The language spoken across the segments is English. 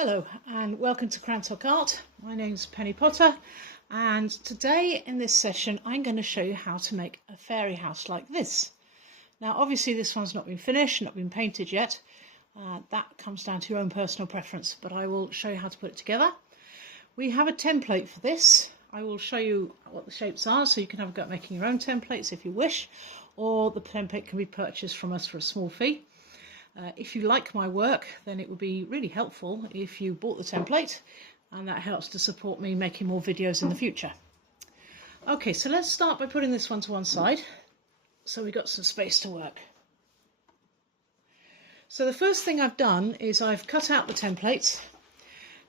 Hello and welcome to Crown Talk Art. My name's Penny Potter, and today in this session I'm going to show you how to make a fairy house like this. Now obviously this one's not been finished, not been painted yet. That comes down to your own personal preference, but I will show you how to put it together. We have a template for this. I will show you what the shapes are so you can have a go at making your own templates if you wish, or the template can be purchased from us for a small fee. If you like my work, then it would be really helpful if you bought the template, and that helps to support me making more videos in the future. Okay, so let's start by putting this one to one side so we've got some space to work. So the first thing I've done is I've cut out the templates.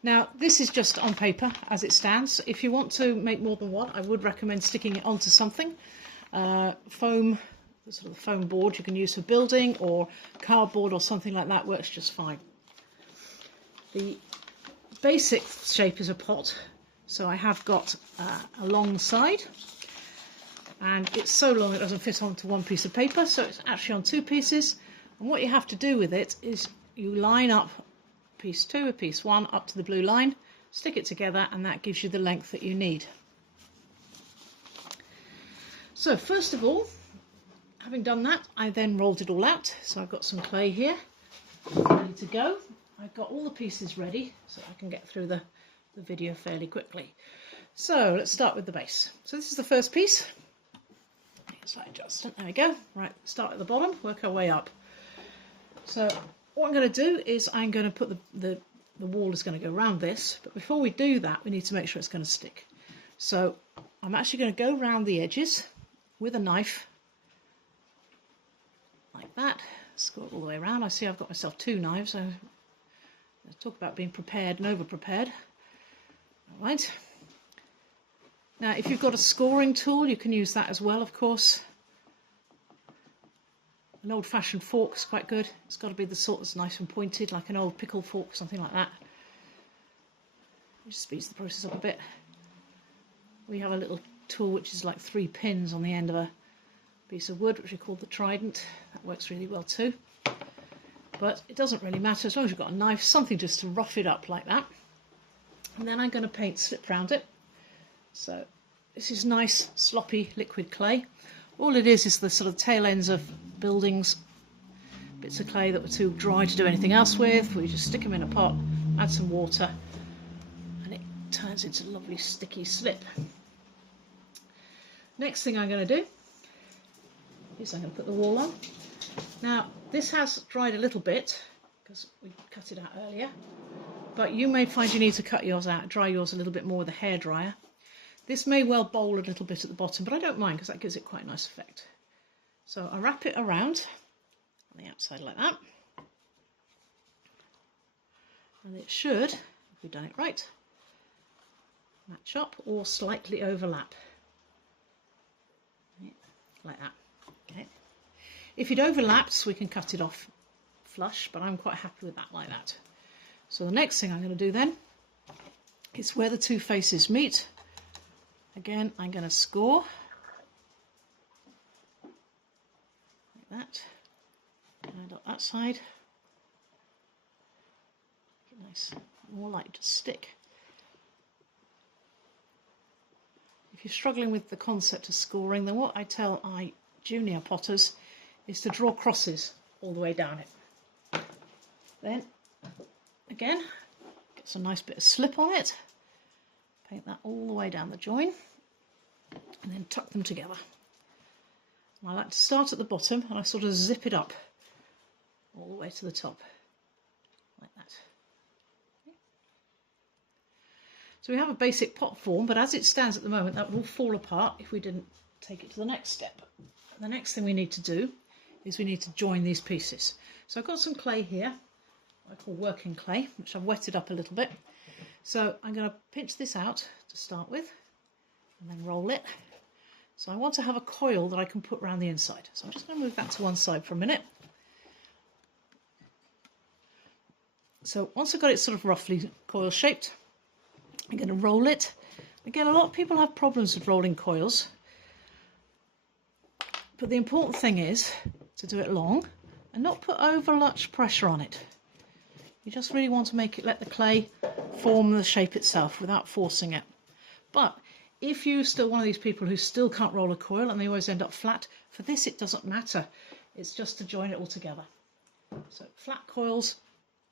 Now this is just on paper as it stands. If you want to make more than one, I would recommend sticking it onto something. Foam, sort of foam board you can use for building, or cardboard or something like that works just fine. The basic shape is a pot, so I have got a long side, and it's so long it doesn't fit onto one piece of paper, so it's actually on two pieces. And what you have to do with it is you line up piece 2 with piece 1 up to the blue line, stick it together, and that gives you the length that you need. So first of all, having done that, I then rolled it all out. So I've got some clay here ready to go. I've got all the pieces ready so I can get through the video fairly quickly. So let's start with the base. So this is the first piece. Slight adjustment, there we go. Right, start at the bottom, work our way up. So what I'm going to do is I'm going to put the wall is going to go around this, but before we do that we need to make sure it's going to stick. So I'm actually going to go around the edges with a knife like that, score it all the way around. I see I've got myself two knives, so let's talk about being prepared and over prepared. Alright, now if you've got a scoring tool you can use that as well, of course. An old-fashioned fork is quite good. It's got to be the sort that's nice and pointed, like an old pickle fork, something like that. It just speeds the process up a bit. We have a little tool which is like 3 pins on the end of a piece of wood, which we call the trident. That works really well too, but it doesn't really matter as long as you've got a knife, something just to rough it up like that. And then I'm going to paint slip round it. So this is nice sloppy liquid clay. All it is the sort of tail ends of buildings, bits of clay that were too dry to do anything else with. We just stick them in a pot, add some water, and it turns into a lovely sticky slip. Next thing I'm going to do is I'm going to put the wall on. Now this has dried a little bit because we cut it out earlier, but you may find you need to cut yours out, dry yours a little bit more with a hairdryer. This may well bowl a little bit at the bottom, but I don't mind because that gives it quite a nice effect. So I wrap it around on the outside like that, and it should, if we've done it right, match up or slightly overlap, like that. Okay. If it overlaps we can cut it off flush, but I'm quite happy with that like that. So the next thing I'm going to do then is where the two faces meet. Again, I'm going to score like that, and on that side, nice, more like just stick. If you're struggling with the concept of scoring, then what I tell my junior potters is to draw crosses all the way down it. Then, again, get some nice bit of slip on it, paint that all the way down the join, and then tuck them together. And I like to start at the bottom and I sort of zip it up all the way to the top, like that. Okay. So we have a basic pot form, but as it stands at the moment that will fall apart if we didn't take it to the next step. The next thing we need to do is we need to join these pieces. So I've got some clay here, what I call working clay, which I've wetted up a little bit. So I'm going to pinch this out to start with and then roll it. So I want to have a coil that I can put around the inside. So I'm just going to move that to one side for a minute. So once I've got it sort of roughly coil shaped, I'm going to roll it. Again, a lot of people have problems with rolling coils, but the important thing is to do it long and not put over much pressure on it. You just really want to let the clay form the shape itself without forcing it. But if you're still one of these people who still can't roll a coil and they always end up flat, for this it doesn't matter. It's just to join it all together. So flat coils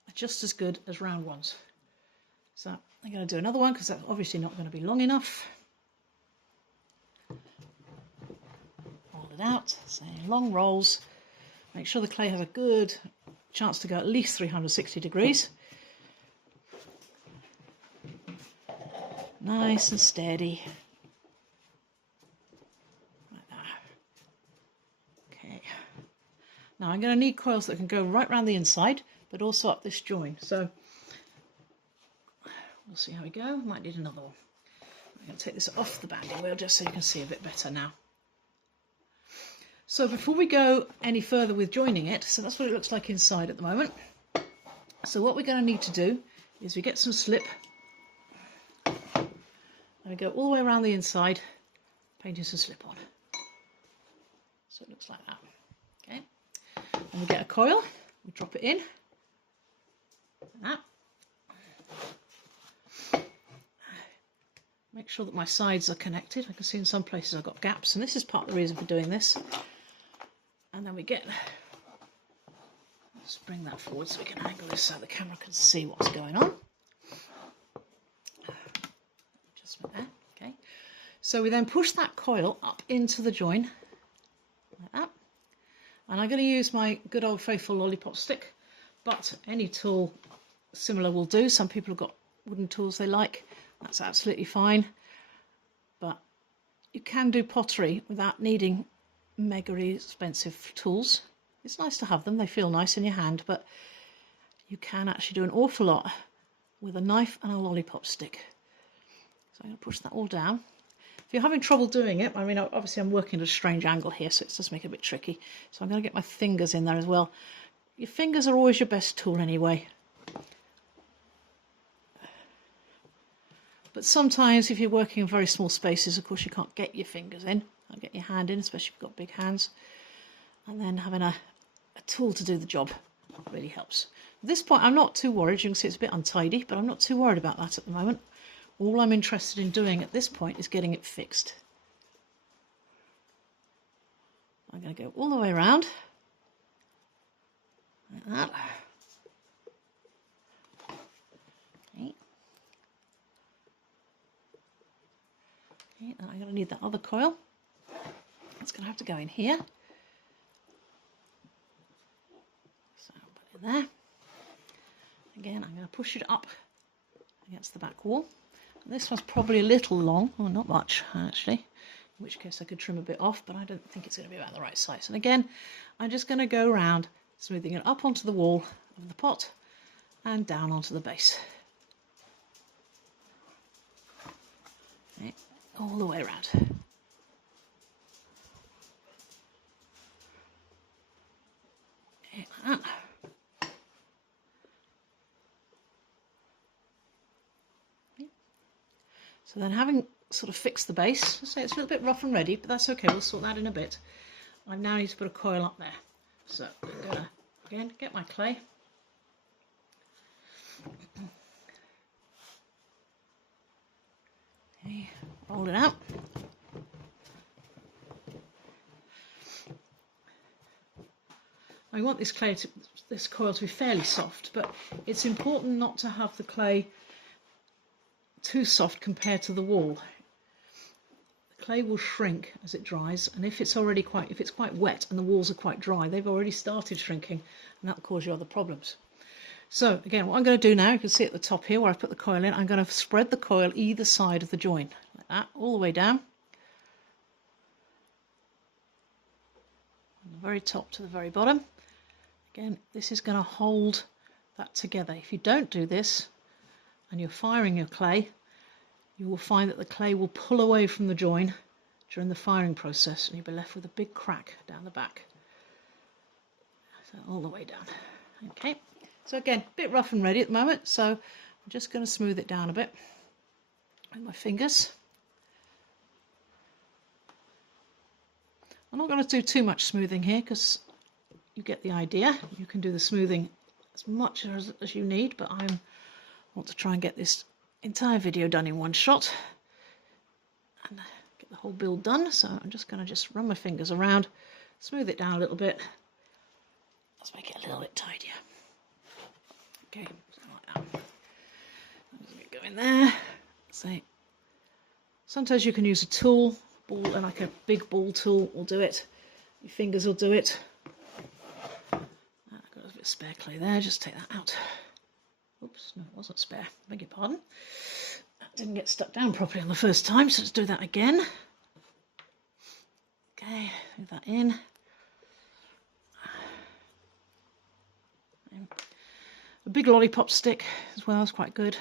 are just as good as round ones. So I'm going to do another one because that's obviously not going to be long enough. Roll it out, so long rolls. Make sure the clay has a good chance to go at least 360 degrees. Nice and steady. Like that. Okay. Now I'm going to need coils that can go right round the inside, but also up this join. So we'll see how we go. Might need another one. I'm going to take this off the banding wheel just so you can see a bit better now. So before we go any further with joining it, so that's what it looks like inside at the moment. So what we're going to need to do is we get some slip and we go all the way around the inside, painting some slip on. So it looks like that. Okay. And we get a coil, we drop it in, like that. Make sure that my sides are connected. I can see in some places I've got gaps, and this is part of the reason for doing this. And then we get, let's bring that forward so we can angle this so the camera can see what's going on. Adjustment there, okay. So we then push that coil up into the join, like that. And I'm going to use my good old faithful lollipop stick, but any tool similar will do. Some people have got wooden tools they like, that's absolutely fine. But you can do pottery without needing mega expensive tools. It's nice to have them, they feel nice in your hand, but you can actually do an awful lot with a knife and a lollipop stick. So I'm going to push that all down. If you're having trouble doing it, I mean obviously I'm working at a strange angle here, so it does make it a bit tricky, so I'm going to get my fingers in there as well. Your fingers are always your best tool anyway, but sometimes if you're working in very small spaces, of course you can't get your fingers in. I'll get your hand in, especially if you've got big hands. And then having a tool to do the job really helps. At this point, I'm not too worried. You can see it's a bit untidy, but I'm not too worried about that at the moment. All I'm interested in doing at this point is getting it fixed. I'm going to go all the way around, like that. Okay. Okay, and I'm going to need that other coil. It's going to have to go in here. So I'll put it there. Again, I'm going to push it up against the back wall. And this one's probably a little long, or not much actually, in which case I could trim a bit off, but I don't think it's going to be about the right size. And again, I'm just going to go around, smoothing it up onto the wall of the pot and down onto the base. Okay, all the way around. Like that. So then, having sort of fixed the base, I'll say it's a little bit rough and ready, but that's okay, we'll sort that in a bit. I now need to put a coil up there. So I'm going to, again, get my clay. Okay, roll it out. I want this coil to be fairly soft, but it's important not to have the clay too soft compared to the wall. The clay will shrink as it dries, and if it's quite wet and the walls are quite dry, they've already started shrinking, and that'll cause you other problems. So again, what I'm going to do now, you can see at the top here where I put the coil in, I'm going to spread the coil either side of the join, like that, all the way down. From the very top to the very bottom. Again, this is going to hold that together. If you don't do this, and you're firing your clay, you will find that the clay will pull away from the join during the firing process, and you'll be left with a big crack down the back. So all the way down. Okay, so again, a bit rough and ready at the moment, so I'm just going to smooth it down a bit with my fingers. I'm not going to do too much smoothing here because you get the idea. You can do the smoothing as much as you need, but I want to try and get this entire video done in one shot and get the whole build done. So I'm just going to run my fingers around, smooth it down a little bit. Let's make it a little bit tidier. Okay, something like that. I'm just going to go in there. Say, sometimes you can use a tool, like a big ball tool will do it. Your fingers will do it. I've got a bit of spare clay there, just take that out. Oops, no, it wasn't spare, beg your pardon. That didn't get stuck down properly on the first time, so let's do that again. Okay, move that in. A big lollipop stick as well is quite good,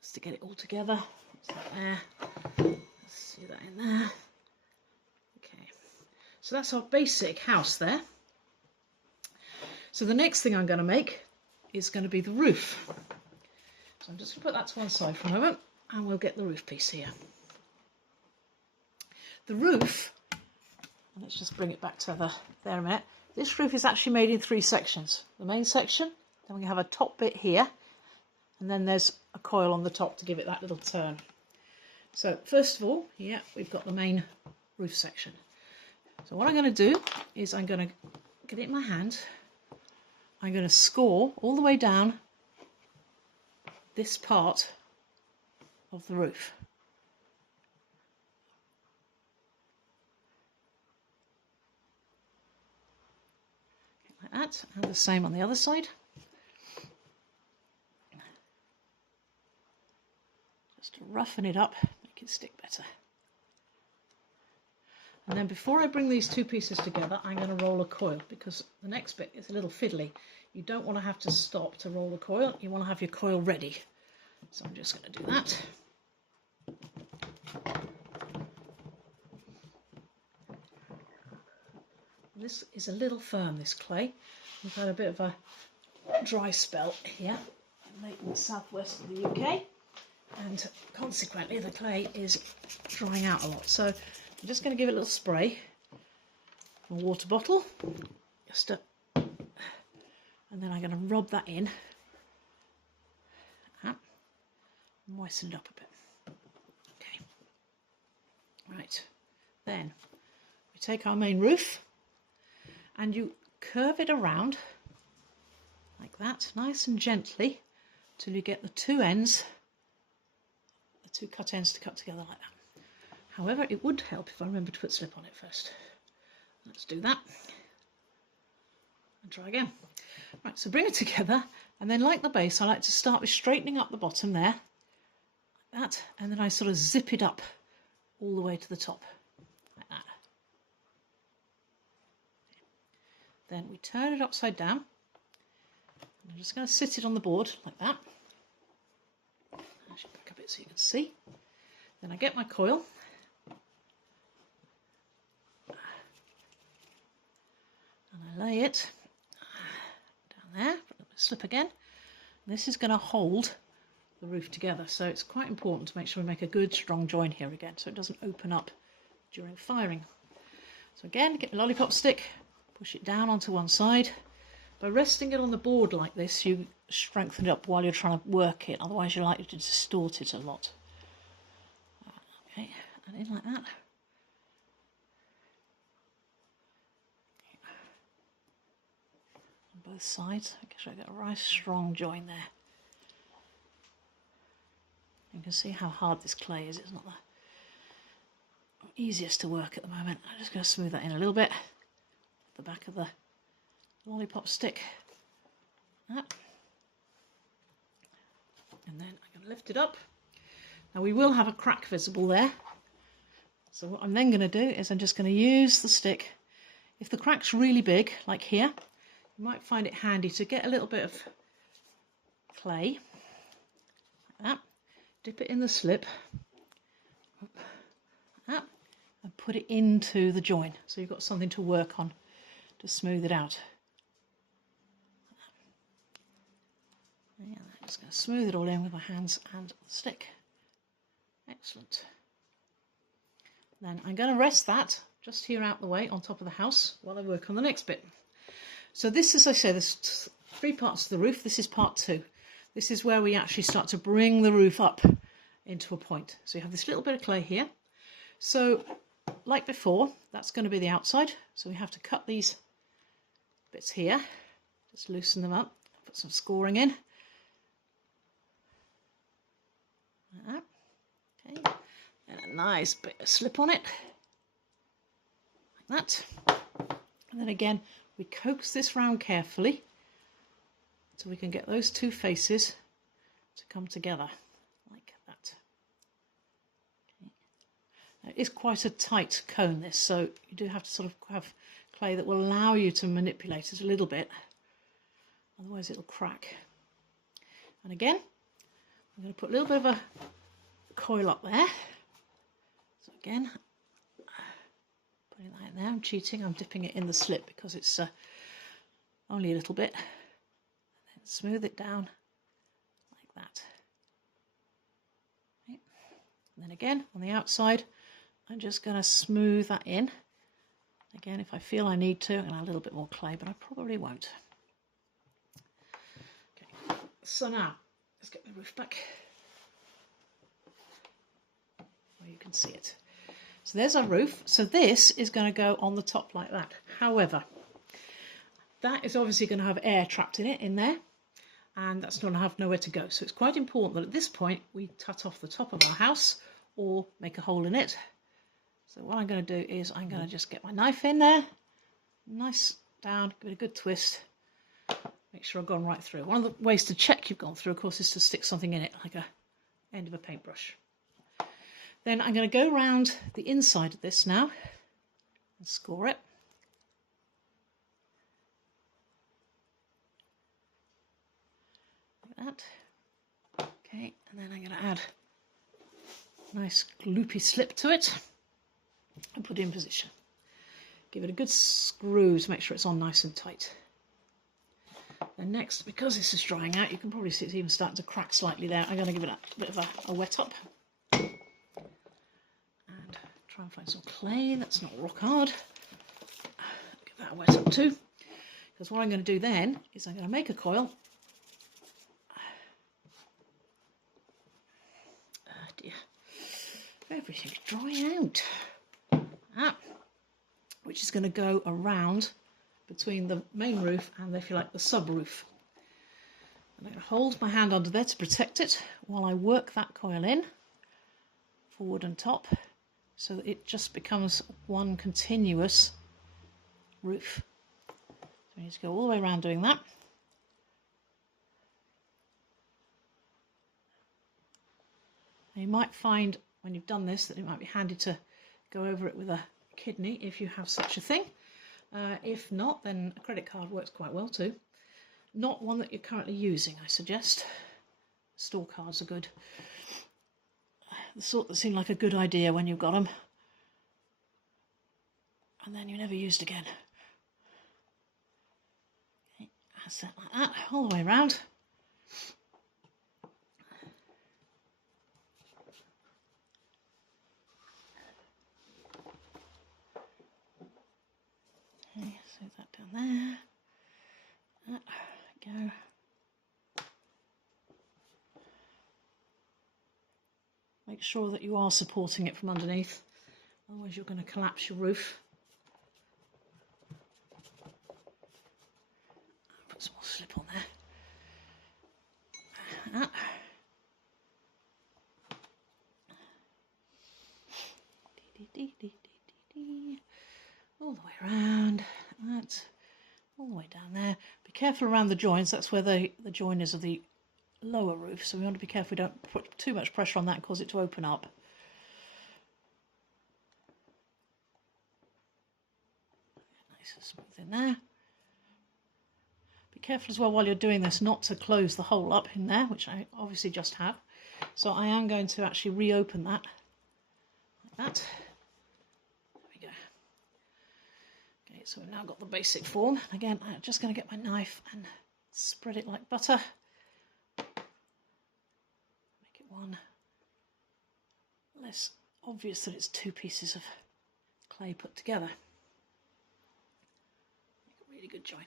just to get it all together. What's that there? Let's do that in there. Okay, so that's our basic house there. So the next thing I'm going to make is going to be the roof. So I'm just going to put that to one side for a moment and we'll get the roof piece here. The roof, let's just bring it back to there a minute. This roof is actually made in 3 sections. The main section, then we have a top bit here, and then there's a coil on the top to give it that little turn. So first of all, yeah, we've got the main roof section. So what I'm going to do is I'm going to get it in my hand. I'm going to score all the way down this part of the roof. Like that, and the same on the other side. Just to roughen it up, make it stick better. And then before I bring these 2 pieces together, I'm going to roll a coil, because the next bit is a little fiddly. You don't want to have to stop to roll the coil, you want to have your coil ready. So I'm just going to do that. This is a little firm, this clay. We've had a bit of a dry spell here in the southwest of the UK, and consequently the clay is drying out a lot. So I'm just going to give it a little spray from a water bottle, and then I'm going to rub that in, moisten it up a bit. Okay, right, then we take our main roof and you curve it around like that, nice and gently, till you get the 2 ends, the 2 cut ends to cut together like that. However, it would help if I remember to put slip on it first. Let's do that and try again. Right, so bring it together, and then like the base, I like to start with straightening up the bottom there, like that, and then I sort of zip it up all the way to the top, like that. Then we turn it upside down. I'm just going to sit it on the board like that. I should back a bit so you can see. Then I get my coil. And I lay it down there, slip again. This is going to hold the roof together, so it's quite important to make sure we make a good strong join here again, so it doesn't open up during firing. So again, get the lollipop stick, push it down onto one side. By resting it on the board like this, you strengthen it up while you're trying to work it, otherwise you're likely to distort it a lot. Okay, and in like that. On both sides, make sure I get a nice strong join there. You can see how hard this clay is. It's not the easiest to work at the moment. I'm just going to smooth that in a little bit. The back of the lollipop stick. That. And then I'm going to lift it up. Now we will have a crack visible there. So what I'm then going to do is I'm just going to use the stick. If the crack's really big, like here, you might find it handy to get a little bit of clay, like that. Dip it in the slip, like that, and put it into the join. So you've got something to work on to smooth it out. Yeah, I'm just going to smooth it all in with my hands and the stick. Excellent. Then I'm going to rest that just here out the way on top of the house while I work on the next bit. So this, as I say, this 3 parts of the roof. This is part 2. This is where we actually start to bring the roof up into a point. So you have this little bit of clay here. So like before, that's going to be the outside. So we have to cut these bits here, just loosen them up, put some scoring in. Like that. Okay. And a nice bit of slip on it, like that. And then again, we coax this round carefully so we can get those 2 faces to come together like that. Okay. Now, it is quite a tight cone, this, so you do have to sort of have clay that will allow you to manipulate it a little bit, otherwise it'll crack. And again, I'm going to put a little bit of a coil up there. So again, putting that in there. I'm cheating, I'm dipping it in the slip because it's only a little bit. And then smooth it down like that. Okay. And then again, on the outside, I'm just going to smooth that in. Again, if I feel I need to, I'm going to add a little bit more clay, but I probably won't. Okay, so now, let's get the roof back where you can see it. So there's our roof. So this is going to go on the top like that. However, that is obviously going to have air trapped in it in there, and that's going to have nowhere to go. So it's quite important that at this point we cut off the top of our house or make a hole in it. So what I'm going to do is I'm going to just get my knife in there, nice down, give it a good twist, make sure I've gone right through. One of the ways to check you've gone through, of course, is to stick something in it, like a end of a paintbrush. Then I'm going to go around the inside of this now and score it. Like that. Okay, and then I'm going to add a nice gloopy slip to it and put it in position. Give it a good screw to make sure it's on nice and tight. And next, because this is drying out, you can probably see it's even starting to crack slightly there. I'm going to give it a bit of a wet up. And try and find some clay that's not rock hard. Give that a wet up too. Because what I'm going to do then is I'm going to make a coil. Oh dear. Everything's drying out. Which is going to go around between the main roof and, if you like, the sub-roof. I'm going to hold my hand under there to protect it while I work that coil in, forward and top, so that it just becomes one continuous roof. So we need to go all the way around doing that. Now you might find when you've done this that it might be handy to go over it with a kidney if you have such a thing. If not, then a credit card works quite well too. Not one that you're currently using, I suggest. Store cards are good. The sort that seem like a good idea when you've got them, and then you're never used again. Okay, that's that like that, all the way around. Okay, so that down there. Go. Make sure that you are supporting it from underneath, otherwise you're going to collapse your roof. Put some more slip on there. All the way around, that's all the way down there. Be careful around the joins, that's where the join is of the lower roof, so we want to be careful we don't put too much pressure on that and cause it to open up. Nice and smooth in there. Be careful as well while you're doing this not to close the hole up in there, which I obviously just have. So I am going to actually reopen that like that. So we've now got the basic form. Again, I'm just going to get my knife and spread it like butter. Make it one less obvious that it's 2 pieces of clay put together. Make a really good join.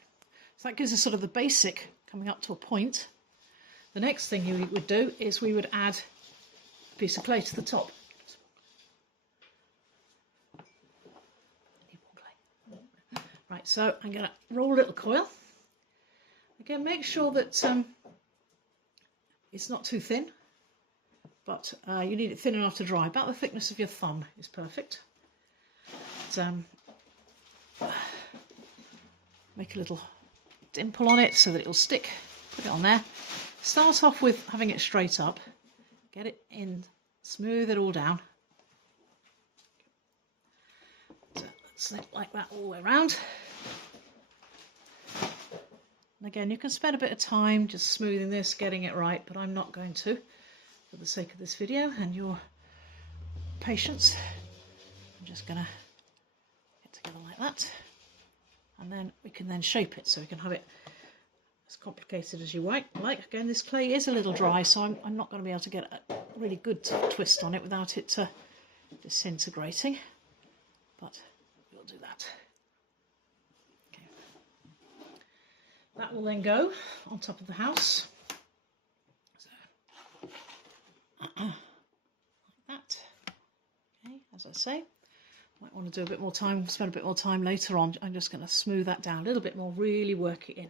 So that gives us sort of the basic coming up to a point. The next thing you would do is we would add a piece of clay to the top. Right, so I'm going to roll a little coil. Again, make sure that it's not too thin, but you need it thin enough to dry. About the thickness of your thumb is perfect. But, make a little dimple on it so that it will stick. Put it on there. Start off with having it straight up. Get it in, smooth it all down. So let's like that all the way around. And again, you can spend a bit of time just smoothing this, getting it right, but I'm not going to for the sake of this video and your patience. I'm just going to get together like that, and then we can then shape it so we can have it as complicated as you like. Again, this clay is a little dry, so I'm not going to be able to get a really good twist on it without it disintegrating, but we'll do that. Okay. That will then go on top of the house. So, like that. Okay, as I say, might want to do a bit more time, spend a bit more time later on. I'm just going to smooth that down a little bit more, really work it in.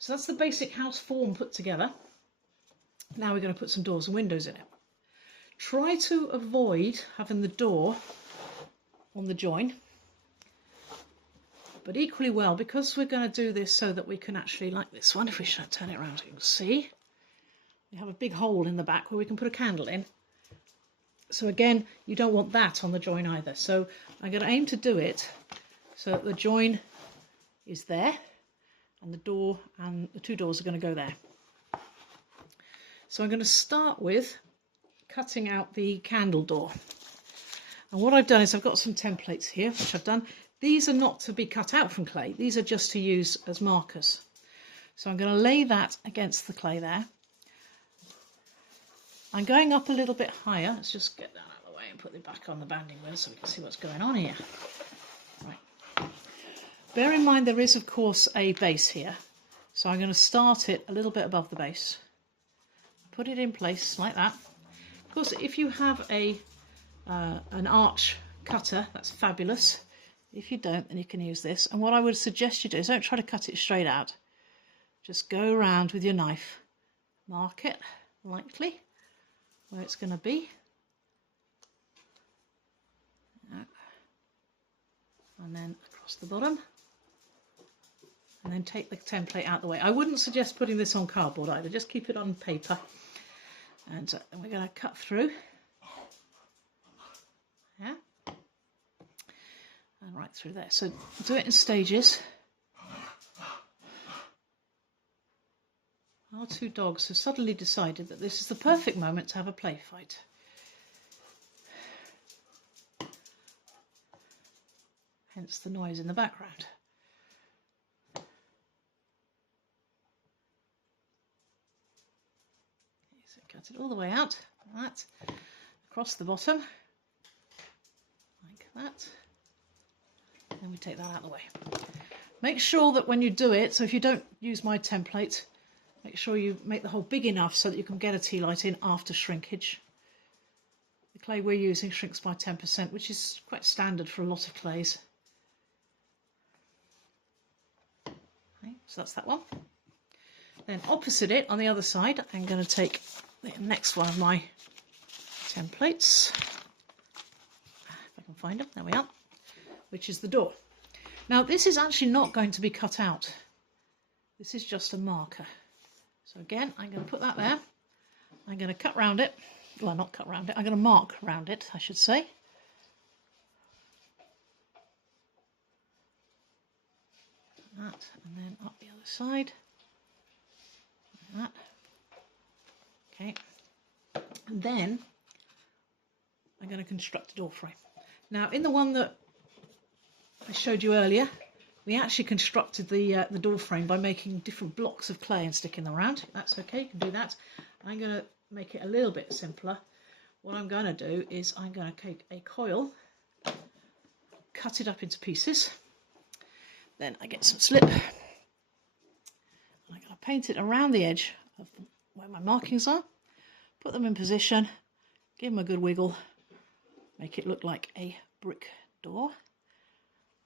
So that's the basic house form put together. Now we're going to put some doors and windows in it. Try to avoid having the door on the join, but equally well, because we're going to do this so that we can actually, like this one, if we should turn it around, you can see we have a big hole in the back where we can put a candle in. So again, you don't want that on the join either. So I'm going to aim to do it so that the join is there, and the door and the two doors are going to go there. So I'm going to start with cutting out the candle door. And what I've done is I've got some templates here, which I've done. These are not to be cut out from clay. These are just to use as markers. So I'm going to lay that against the clay there. I'm going up a little bit higher. Let's just get that out of the way and put it back on the banding wheel so we can see what's going on here. Right. Bear in mind there is, of course, a base here. So I'm going to start it a little bit above the base. Put it in place like that. Of course, if you have an arch cutter, that's fabulous. If you don't, then you can use this. And what I would suggest you do is don't try to cut it straight out. Just go around with your knife. Mark it lightly where it's going to be. And then across the bottom. And then take the template out of the way. I wouldn't suggest putting this on cardboard either. Just keep it on paper. And then we're going to cut through. Yeah. And right through there. So do it in stages. Our two dogs have suddenly decided that this is the perfect moment to have a play fight. Hence the noise in the background. So cut it all the way out, like that, across the bottom, like that. Then we take that out of the way. Make sure that when you do it, so if you don't use my template, make sure you make the hole big enough so that you can get a tea light in after shrinkage. The clay we're using shrinks by 10%, which is quite standard for a lot of clays. Okay, so that's that one. Then opposite it, on the other side, I'm going to take the next one of my templates. If I can find them, there we are. Which is the door. Now this is actually not going to be cut out. This is just a marker. So again, I'm going to put that there. I'm going to cut round it. Well, not cut round it. I'm going to mark round it, I should say. Like that, and then up the other side. Like that. Okay. And then I'm going to construct a door frame. Now, in the one that I showed you earlier, we actually constructed the door frame by making different blocks of clay and sticking them around. That's okay, you can do that. I'm going to make it a little bit simpler. What I'm going to do is I'm going to take a coil, cut it up into pieces. Then I get some slip, paint it around the edge of where my markings are, put them in position, give them a good wiggle, make it look like a brick door.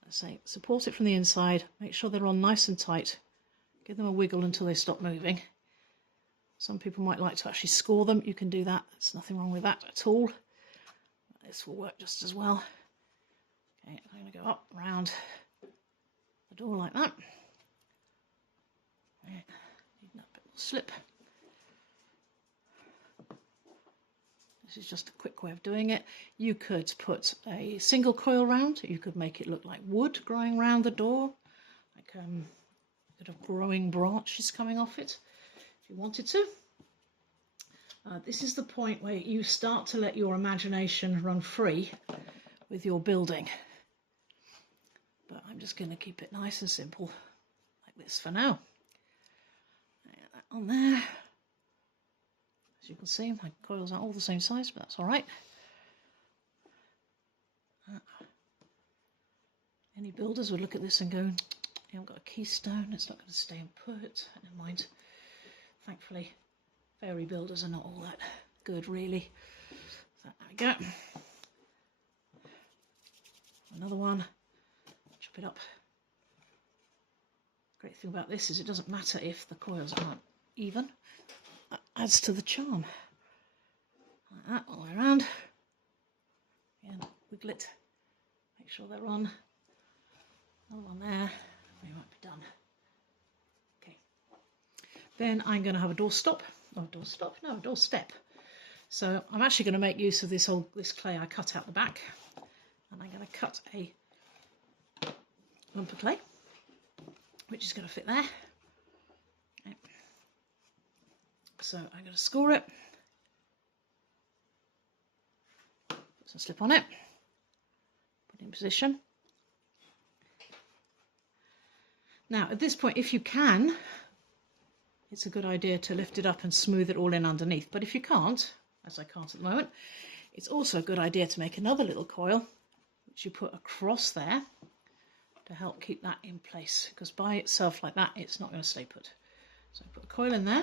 Let's say support it from the inside, make sure they're on nice and tight, give them a wiggle until they stop moving. Some people might like to actually score them. You can do that. There's nothing wrong with that at all. This will work just as well. Okay, I'm going to go up round the door like that. Right, need that bit more slip. This is just a quick way of doing it. You could put a single coil round. You could make it look like wood growing round the door, like a bit of growing branches coming off it, if you wanted to. This is the point where you start to let your imagination run free with your building. But I'm just going to keep it nice and simple like this for now. Get that on there. As you can see, my coils aren't all the same size, but that's all right. Any builders would look at this and go, you haven't got a keystone, it's not going to stay and put. Never mind. Thankfully, fairy builders are not all that good, really. So there we go. Another one. Chop it up. Great thing about this is it doesn't matter if the coils aren't even. That adds to the charm. Like that, all the way around. Again, wiggle it. Make sure they're on. Another one there. We might be done. Okay. Then I'm going to have a doorstop. Oh, doorstop? No, a doorstep. So I'm actually going to make use of this clay I cut out the back. And I'm going to cut a lump of clay, which is going to fit there. Okay. So I'm going to score it. Put some slip on it. Put it in position. Now, at this point, if you can, it's a good idea to lift it up and smooth it all in underneath. But if you can't, as I can't at the moment, it's also a good idea to make another little coil, which you put across there to help keep that in place. Because by itself like that, it's not going to stay put. So I put the coil in there,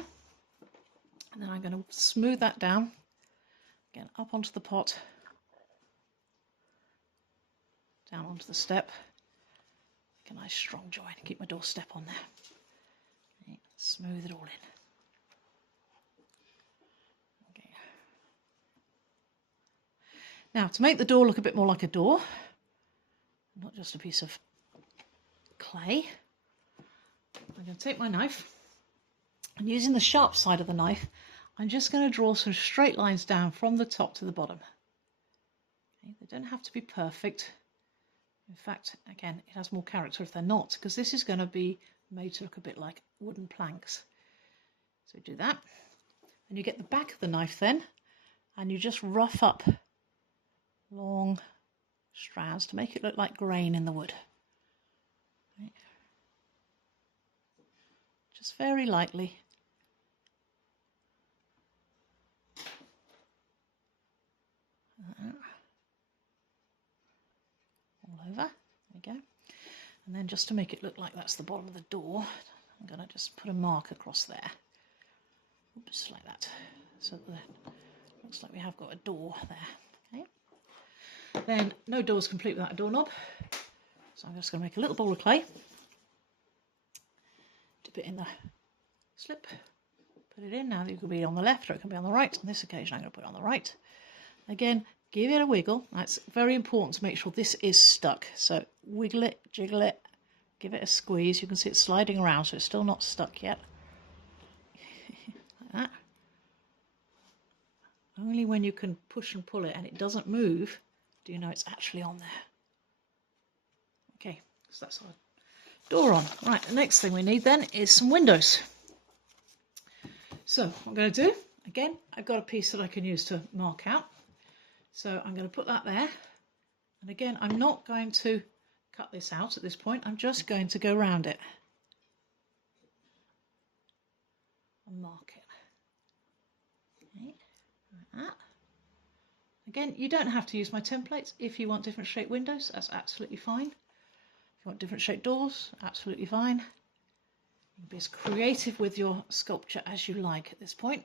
and then I'm going to smooth that down, again up onto the pot, down onto the step. A nice strong join and keep my doorstep on there. Okay, smooth it all in. Okay. Now, to make the door look a bit more like a door, not just a piece of clay, I'm going to take my knife, and using the sharp side of the knife, I'm just going to draw some straight lines down from the top to the bottom. Okay, they don't have to be perfect. In fact, again, it has more character if they're not, because this is going to be made to look a bit like wooden planks. So do that. And you get the back of the knife then, and you just rough up long strands to make it look like grain in the wood. Right. Just very lightly. All over, there we go. And then just to make it look like that's the bottom of the door, I'm going to just put a mark across there. Oops, like that. So that looks like we have got a door there. Okay. Then no door's complete without a doorknob. So I'm just going to make a little bowl of clay. Dip it in the slip. Put it in. Now it can be on the left or it can be on the right. On this occasion I'm going to put it on the right. Again, give it a wiggle. That's very important to make sure this is stuck. So wiggle it, jiggle it, give it a squeeze. You can see it sliding around, so it's still not stuck yet. Like that. Only when you can push and pull it and it doesn't move do you know it's actually on there. Okay, so that's our door on. Right, the next thing we need then is some windows. So what I'm going to do, again, I've got a piece that I can use to mark out. So I'm going to put that there, and again I'm not going to cut this out at this point, I'm just going to go round it and mark it. Okay, like that. Again, you don't have to use my templates. If you want different shaped windows, that's absolutely fine. If you want different shaped doors, absolutely fine. You can be as creative with your sculpture as you like at this point.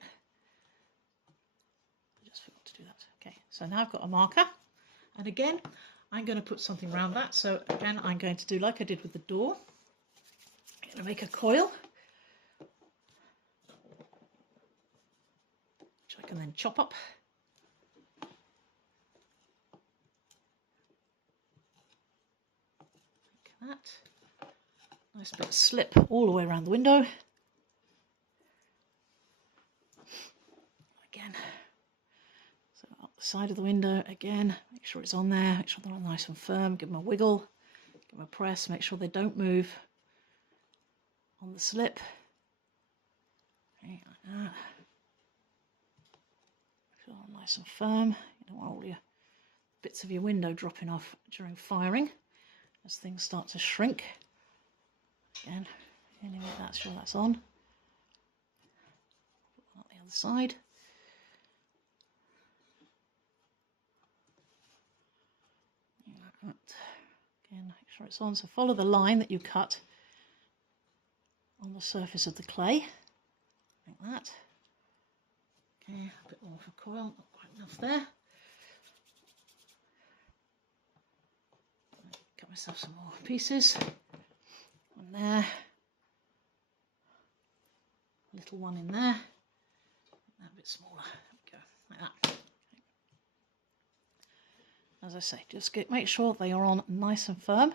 I just forgot to do that. Okay, so now I've got a marker, and again I'm going to put something around that. So again I'm going to do like I did with the door. I'm going to make a coil, which I can then chop up. Like that. Nice bit of slip all the way around the window. Again, so up the side of the window again, make sure it's on there, make sure they're all nice and firm, give them a wiggle, give them a press, make sure they don't move on the slip. Okay, like that. Make sure they're nice and firm. You don't want all your bits of your window dropping off during firing as things start to shrink. Again, anyway, that's sure that's on. Put on the other side. Again, make sure it's on. So follow the line that you cut on the surface of the clay, like that. Okay, a bit more for coil, not quite enough there. Cut myself some more pieces. One there, a little one in there, that a bit smaller. There we go, like that. As I say, just make sure they are on nice and firm.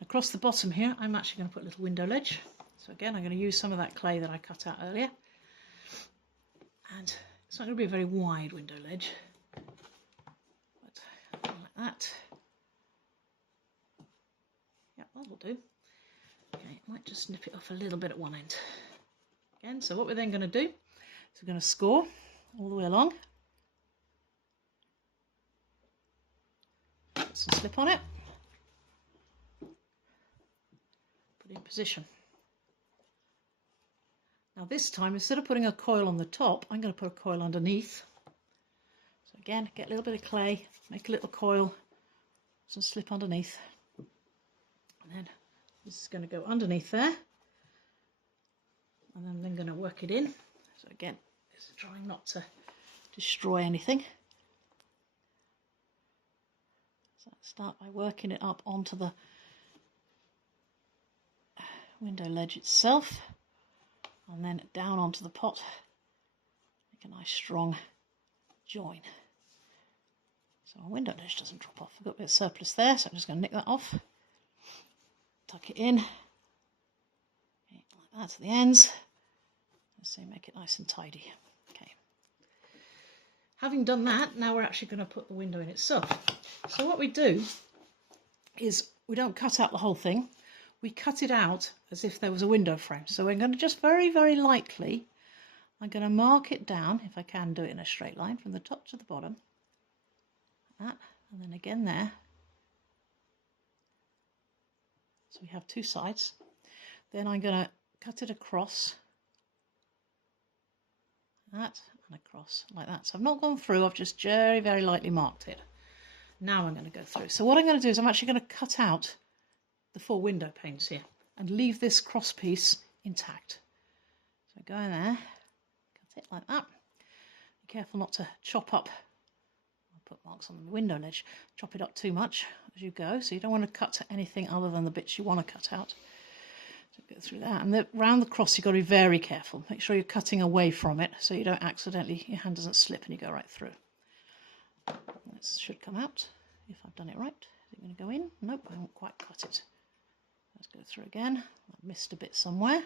Across the bottom here, I'm actually going to put a little window ledge. So again, I'm going to use some of that clay that I cut out earlier. And it's not going to be a very wide window ledge, but like that. Yeah, that will do. Okay, might just snip it off a little bit at one end. Again, so what we're then going to do is we're going to score all the way along. Put some slip on it. Put in position. Now this time, instead of putting a coil on the top, I'm going to put a coil underneath. So again, get a little bit of clay, make a little coil, some slip underneath. And then this is going to go underneath there. And then I'm then going to work it in. So again, just trying not to destroy anything. So start by working it up onto the window ledge itself. And then down onto the pot, make a nice strong join. So our window ledge doesn't drop off. I've got a bit of surplus there, so I'm just going to nick that off. Tuck it in, okay, like that to the ends. Let's say make it nice and tidy. Okay. Having done that, now we're actually going to put the window in itself. So what we do is we don't cut out the whole thing. We cut it out as if there was a window frame. So we're going to just very, very lightly, I'm going to mark it down, if I can do it in a straight line, from the top to the bottom. Like that, and then again there. So we have two sides. Then I'm going to cut it across. Like that, and across, like that. So I've not gone through, I've just very, very lightly marked it. Now I'm going to go through. So what I'm going to do is I'm actually going to cut out the 4 window panes here and leave this cross piece intact. So go in there, cut it like that. Be careful not to chop up, I'll put marks on the window ledge, chop it up too much as you go, so you don't want to cut anything other than the bits you want to cut out. So go through that, and around the cross you've got to be very careful. Make sure you're cutting away from it so you don't accidentally, your hand doesn't slip and you go right through. This should come out if I've done it right. Is it going to go in? Nope, I haven't quite cut it. Let's go through again. I missed a bit somewhere.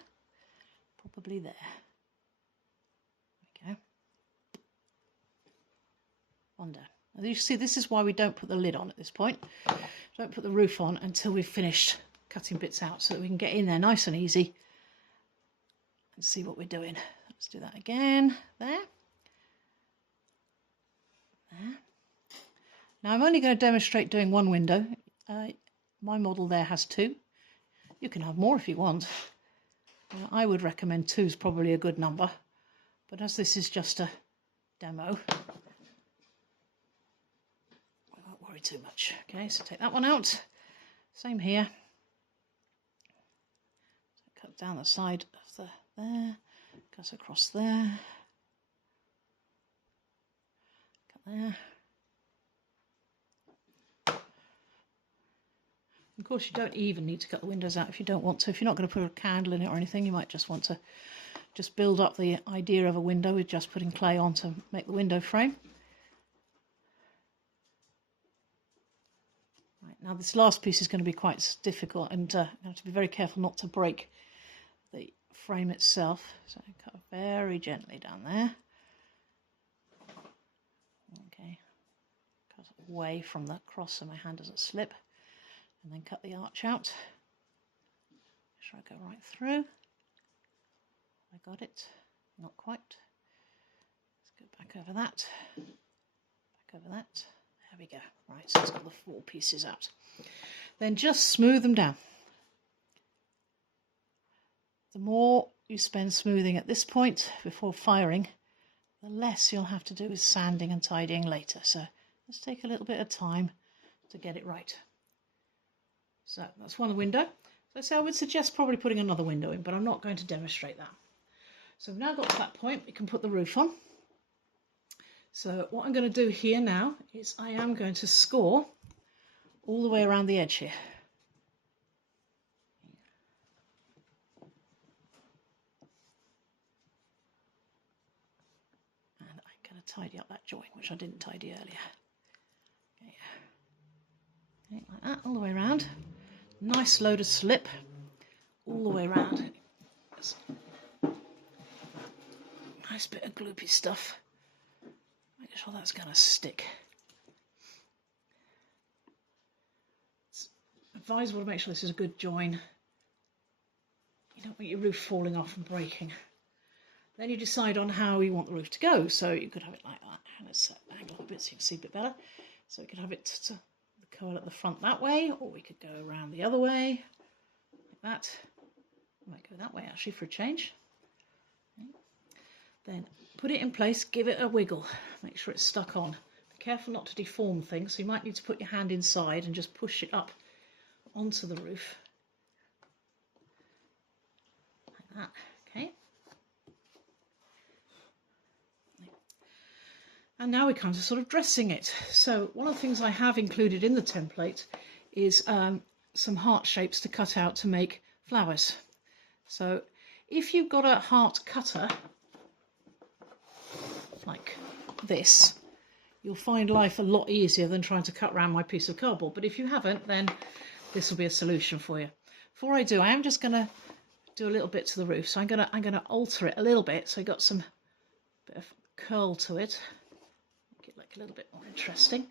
Probably there. There we go. One down. As you see, this is why we don't put the lid on at this point. Don't put the roof on until we've finished cutting bits out so that we can get in there nice and easy and see what we're doing. Let's do that again. There. There. Now I'm only going to demonstrate doing one window. My model there has 2. You can have more if you want. I would recommend 2 is probably a good number, but as this is just a demo, I won't worry too much. Okay, so take that one out. Same here. So cut down the side of there, goes across there, cut there. Of course, you don't even need to cut the windows out if you don't want to. If you're not going to put a candle in it or anything, you might just want to just build up the idea of a window with just putting clay on to make the window frame. Right, now this last piece is going to be quite difficult, and you have to be very careful not to break the frame itself. So I cut very gently down there. Okay, cut away from the cross so my hand doesn't slip. And then cut the arch out. Make sure I go right through. I got it. Not quite. Let's go back over that. Back over that. There we go. Right, so it's got the 4 pieces out. Then just smooth them down. The more you spend smoothing at this point before firing, the less you'll have to do with sanding and tidying later. So let's take a little bit of time to get it right. So that's one window. So I would suggest probably putting another window in, but I'm not going to demonstrate that. So we've now got to that point, we can put the roof on. So what I'm going to do here now is I am going to score all the way around the edge here. And I'm going to tidy up that joint, which I didn't tidy earlier. Okay, like that, all the way around. Nice load of slip all the way around. Nice bit of gloopy stuff. Make sure that's going to stick. It's advisable to make sure this is a good join. You don't want your roof falling off and breaking. Then you decide on how you want the roof to go. So you could have it like that. And let's angle it a bit so you can see a bit better. So we could have it to curl at the front that way, or we could go around the other way, like that. I might go that way actually for a change. Okay. Then put it in place, give it a wiggle, make sure it's stuck on. Be careful not to deform things, so you might need to put your hand inside and just push it up onto the roof. Like that, okay. And now we come to sort of dressing it. So one of the things I have included in the template is some heart shapes to cut out to make flowers. So if you've got a heart cutter like this, you'll find life a lot easier than trying to cut around my piece of cardboard. But if you haven't, then this will be a solution for you. Before I do, I am just going to do a little bit to the roof. So I'm going to alter it a little bit so I got some bit of curl to it. A little bit more interesting.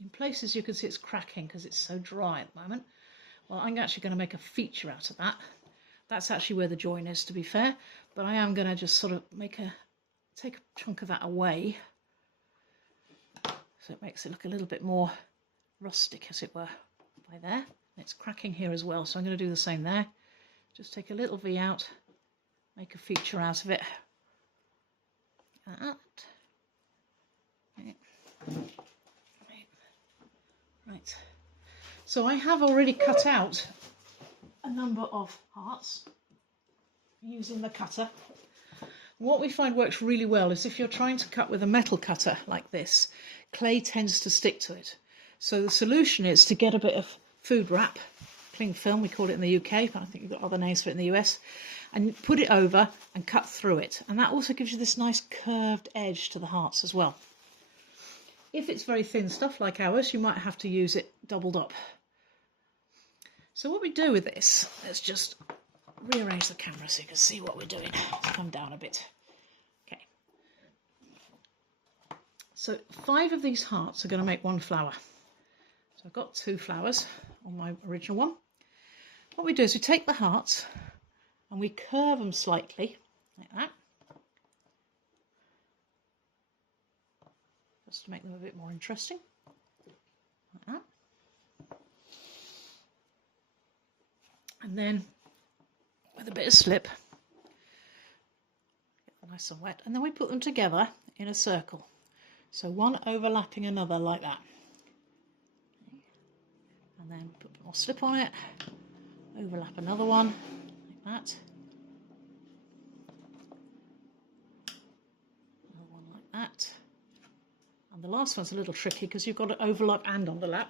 In places you can see it's cracking because it's so dry at the moment. Well, I'm actually going to make a feature out of that. That's actually where the join is, to be fair, but I am going to just sort of take a chunk of that away so it makes it look a little bit more rustic, as it were, by there. And it's cracking here as well, so I'm going to do the same there. Just take a little V out, make a feature out of it. Like that. Right, so I have already cut out a number of hearts using the cutter. What we find works really well is if you're trying to cut with a metal cutter like this, clay tends to stick to it. So the solution is to get a bit of food wrap, cling film we call it in the UK, but I think you've got other names for it in the US, and put it over and cut through it. And that also gives you this nice curved edge to the hearts as well. If it's very thin stuff like ours, you might have to use it doubled up. So what we do with this, let's just rearrange the camera so you can see what we're doing. Let's come down a bit. Okay. So 5 of these hearts are going to make 1 flower. So I've got 2 flowers on my original one. What we do is we take the hearts and we curve them slightly, like that. Just to make them a bit more interesting, like that. And then with a bit of slip, get them nice and wet, and then we put them together in a circle. So one overlapping another like that. And then put more slip on it, overlap another one, that. Another one like that. And the last one's a little tricky because you've got to overlap and underlap,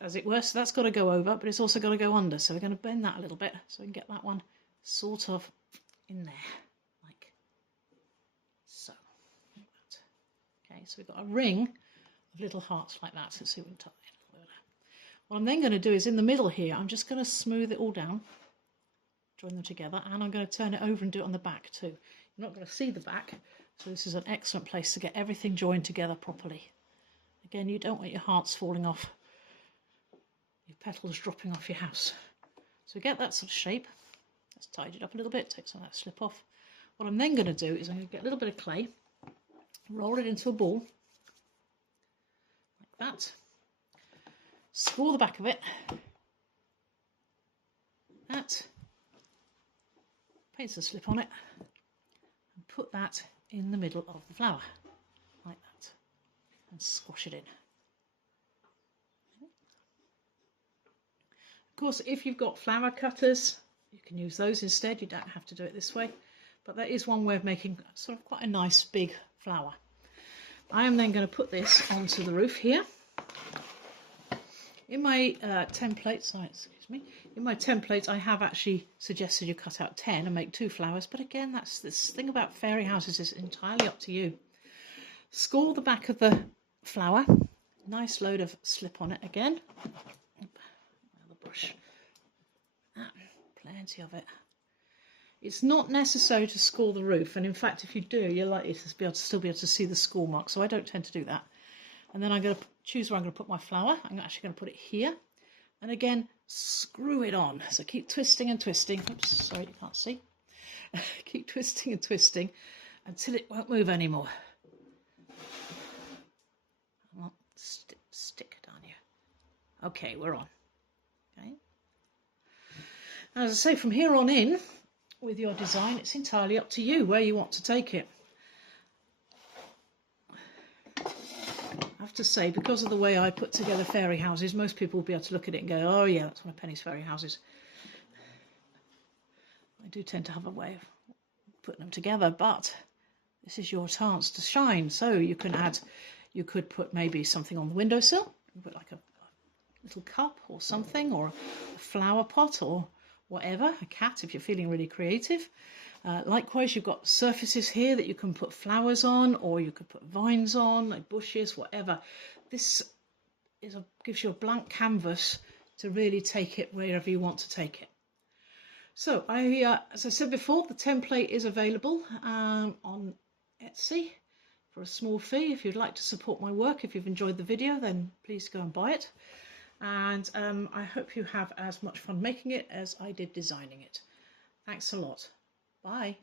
as it were. So that's got to go over, but it's also got to go under. So we're going to bend that a little bit so we can get that one sort of in there, like so. Like that. Okay, so we've got a ring of little hearts like that. So let's see if we can tie it a little bit. What I'm then going to do is in the middle here, I'm just going to smooth it all down, join them together, and I'm going to turn it over and do it on the back too. You're not going to see the back, so this is an excellent place to get everything joined together properly. Again, you don't want your hearts falling off, your petals dropping off your house. So get that sort of shape. Let's tidy it up a little bit, take some of that slip off. What I'm then going to do is I'm going to get a little bit of clay, roll it into a ball, like that. Score the back of it, that, paint a slip on it, and put that in the middle of the flower, like that, and squash it in. Of course, if you've got flower cutters, you can use those instead. You don't have to do it this way, but that is one way of making sort of quite a nice big flower. I am then going to put this onto the roof here. In my templates, in my templates I have actually suggested you cut out 10 and make 2 flowers, but again, that's this thing about fairy houses is entirely up to you. Score the back of the flower, nice load of slip on it again. The brush, plenty of it. It's not necessary to score the roof, and in fact if you do, you're likely to still be able to see the score mark, so I don't tend to do that. And then I'm going to choose where I'm going to put my flower. I'm actually going to put it here. And again, screw it on. So keep twisting and twisting. Oops, sorry, you can't see. Keep twisting and twisting until it won't move anymore. Well, stick down here. Okay, we're on. Okay. Now, as I say, from here on in, with your design, it's entirely up to you where you want to take it. I have to say, because of the way I put together fairy houses, most people will be able to look at it and go, oh yeah, that's one of Penny's fairy houses. I do tend to have a way of putting them together, but this is your chance to shine. So you could put maybe something on the windowsill, put like a little cup or something, or a flower pot or whatever, a cat if you're feeling really creative. Likewise, you've got surfaces here that you can put flowers on, or you could put vines on, like bushes, whatever. This gives you a blank canvas to really take it wherever you want to take it. So, as I said before, the template is available on Etsy for a small fee. If you'd like to support my work, if you've enjoyed the video, then please go and buy it. And I hope you have as much fun making it as I did designing it. Thanks a lot. Bye.